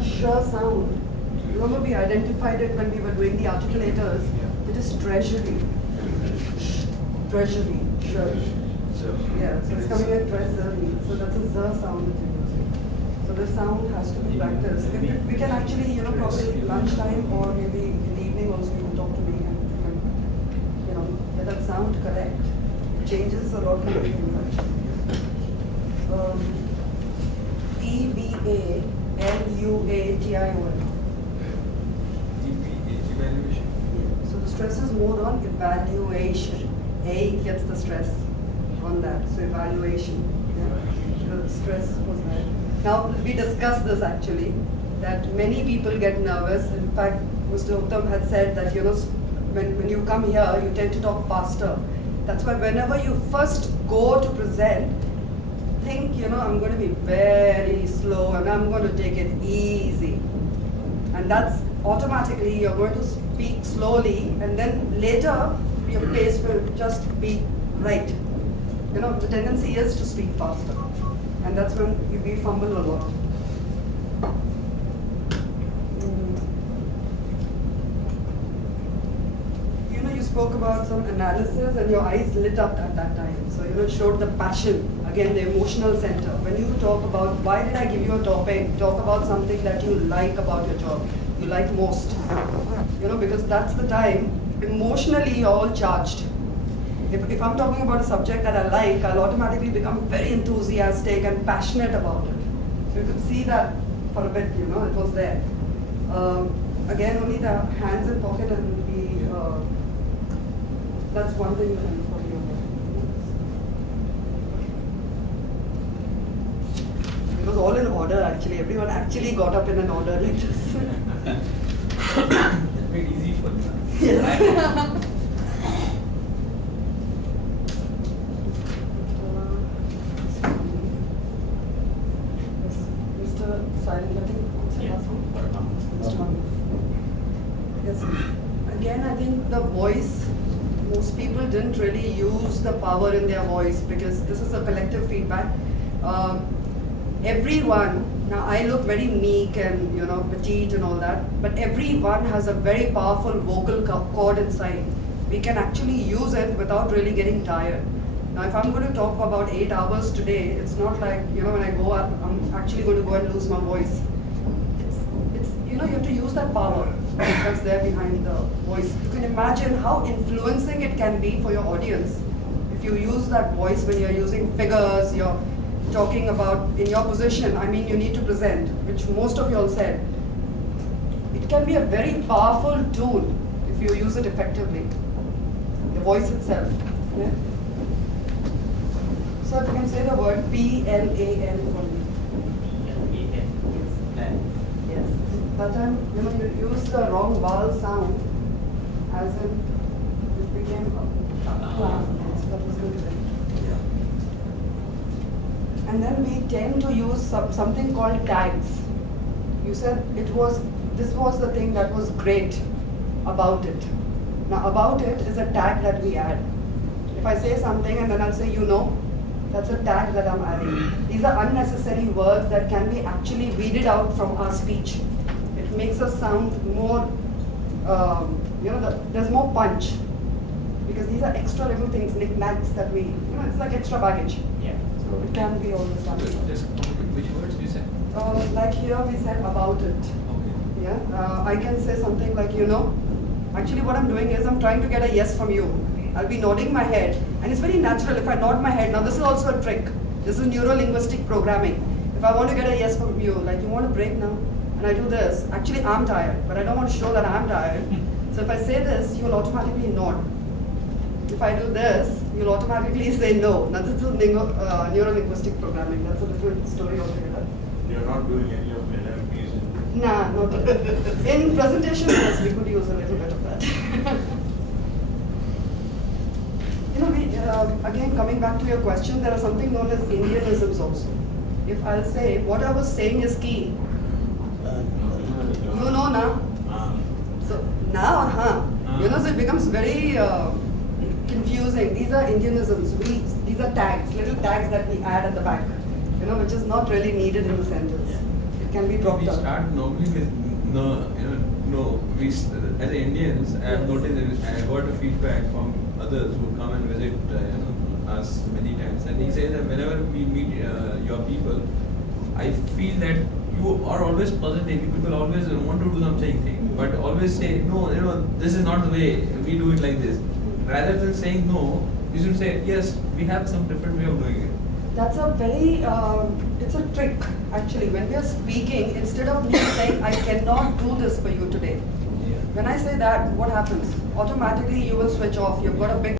that sh sound, remember we identified it when we were doing the articulators. It is treasury. Treasury. Yeah, so it's coming at treasury. So that's a z sound that you're using. So the sound has to be practiced. If we can actually, probably lunchtime or maybe in the evening also you can talk to me and get that sound correct. It changes a lot of things actually. EVALUATION. Evaluation. So the stress is more on evaluation. A gets the stress on that. So evaluation. Yeah. The stress was there. Now we discussed this actually, that many people get nervous. In fact, Mr. Uttam had said that when you come here, you tend to talk faster. That's why whenever you first go to present, think, I'm going to be very slow and I'm going to take it easy. And that's automatically you're going to speak slowly and then later your pace will just be right. The tendency is to speak faster. And that's when we fumble a lot. You spoke about some analysis and your eyes lit up at that time. So, it showed the passion, again, the emotional center. When you talk about why did I give you a topic, talk about something that you like about your job, you like most. Because that's the time, emotionally you're all charged. If I'm talking about a subject that I like, I'll automatically become very enthusiastic and passionate about it. So you could see that for a bit, it was there. Again, only the hands in pocket and that's one thing that I'm talking about. It was all in order actually. Everyone actually got up in an order like this. That made it easy for you. Yes. Mr. Silent, I think, what's the last one? Mr. Manu. Yes. Again, I think the voice, most people didn't really use the power in their voice because this is a collective feedback. Everyone, now I look very meek and petite and all that, but everyone has a very powerful vocal cord inside. We can actually use it without really getting tired. Now if I'm going to talk for about 8 hours today, it's not like, when I go up, I'm actually going to go and lose my voice. It's you have to use that power that's there behind the voice. You can imagine how influencing it can be for your audience. If you use that voice when you're using figures, you're talking about in your position, you need to present, which most of you all said. It can be a very powerful tool if you use it effectively. The voice itself. Yeah? So if you can say the word PLAN for me. Yes. That time, you used the wrong vowel sound, as in it became a plan. That was good. And then we tend to use something called tags. You said this was the thing that was great about it. Now about it is a tag that we add. If I say something and then I'll say that's a tag that I'm adding. These are unnecessary words that can be actually weeded out from our speech. It makes us sound more, there's more punch. Because these are extra little things, knickknacks that we, it's like extra baggage. Yeah. So it can be all the time. Which words you said? Like here we said about it. Okay. Yeah. I can say something like, actually what I'm doing is I'm trying to get a yes from you. I'll be nodding my head. And it's very natural if I nod my head. Now this is also a trick. This is neuro-linguistic programming. If I want to get a yes from you, like you want to break now, and I do this, actually I'm tired, but I don't want to show that I'm tired. So if I say this, you'll automatically nod. If I do this, you'll automatically say no. Now this is neuro-linguistic programming. That's a different story altogether. You're not doing any of NLPs? Nah, not in presentation, yes, we could use a little bit of that. Again, coming back to your question, there are something known as Indianisms also. If I'll say, what I was saying is key. Na? So, na or ha? So it becomes very confusing. These are Indianisms. These are tags, little tags that we add at the back, which is not really needed in the sentence. can be dropped We out. start normally with no, no. As Indians, I have Yes. noticed, I got a feedback from others who come and visit, us many times, and he says that whenever we meet your people, I feel that you are always positive. People always want to do something, but always say no. This is not the way. We do it like this. Rather than saying no, you should say yes. We have some different way of doing it. That's a very, it's a trick actually. When we are speaking, instead of me saying, I cannot do this for you today, Yeah. when I say that, what happens? Automatically you will switch off. You've got a big